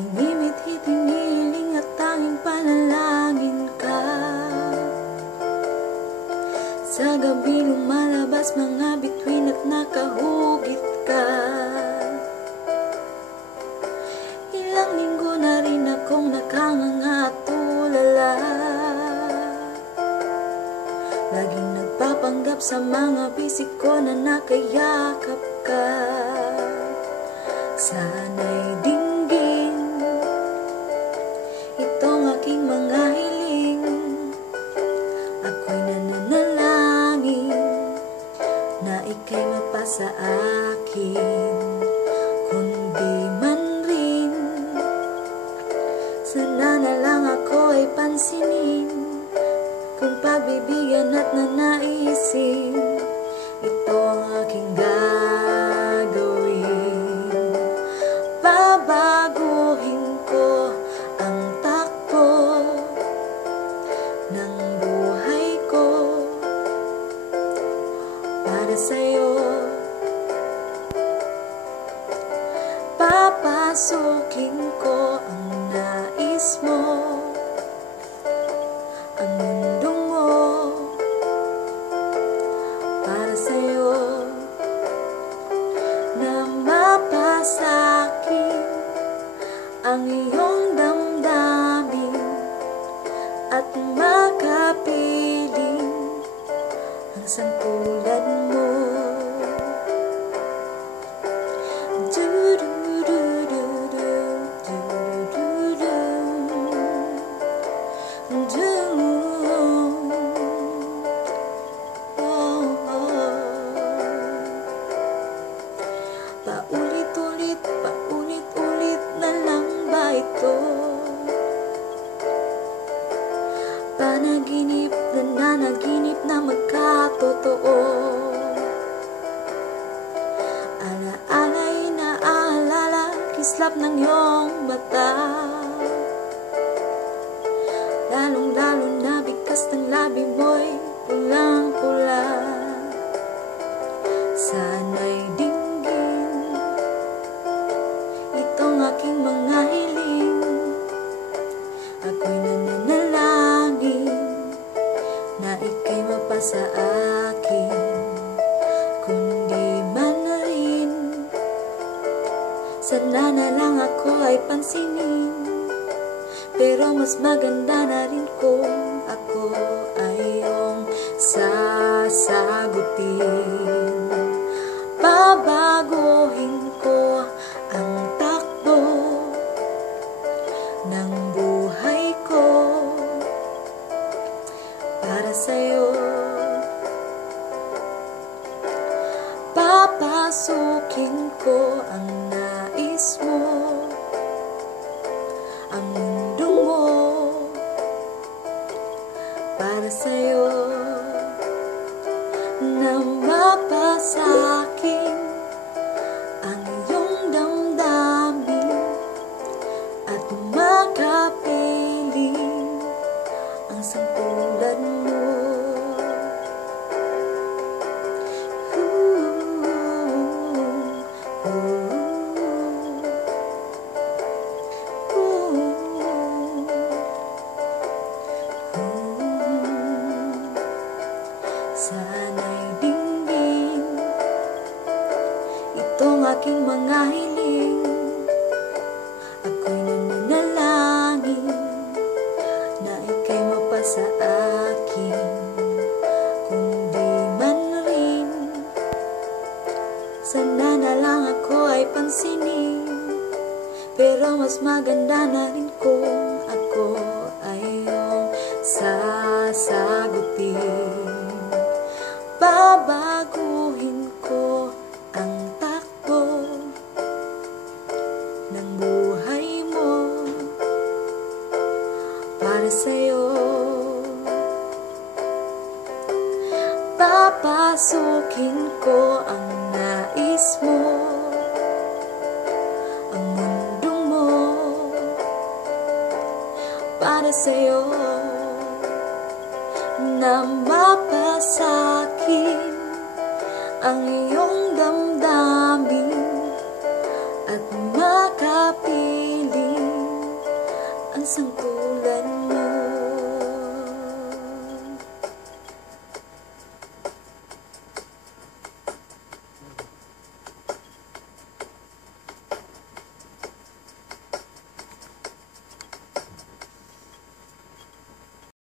Minimit-hit, hinihiling at tanging panalangin ka. Sa gabi lumalabas mga bituin at nakahugit ka. Ilang linggo na rin akong nakanganga at tulala. Laging nagpapanggap sa mga bisig ko na nakayakap ka. Sana'y dinggin itong aking mga hiling. Ako'y nananalangin na ika'y mapasa akin. Kundi man rin, sana na lang ako ay pansinin kung pagbibigyan at nanaisin. Ito ang aking gagawin. Babaguhin ko ang takbo ng buhay ko para sa'yo. Papasukin ko ang nais mo, ang mundo mo para sa'yo. Na mapasakin ang iyong damdamin at makapiling ang sangkulan mo. Paulit-ulit na lang ba ito? Panaginip na nanaginip na magkatotoo. Alaala'y naaalala, kislap ng iyong mata. Lalong-lalo na bigkas ng labi mo'y pulang-pula. Sana'y dinggin itong aking mga hiling. Ako'y nananalangin na ika'y mapasa akin. Kundi man rin, sana na lang ako ay pansinin. Pero mas maganda na rin kung ako ay iyong sasagutin. Babaguhin ko ang takbo ng buhay ko para sa'yo. Papasukin ko ang nais mo, ang mundo mo para sa'yo. Na mapasakin ang iyong damdamin at makapiling ang sangkulan mo. Sana'y dinggin itong aking mga hiling. Ako'y nananalangin na ika'y mapasa akin. Kundi man rin, sana na lang ako ay pansinin. Pero mas maganda na rin kung ako ay iyong sasagutin. Babaguhin ko ang takbo ng buhay mo para sa'yo. Papasukin ko ang nais mo, ang mundo mo para sa'yo. Na mapasakin ang iyong damdamin at makapiling sangkulan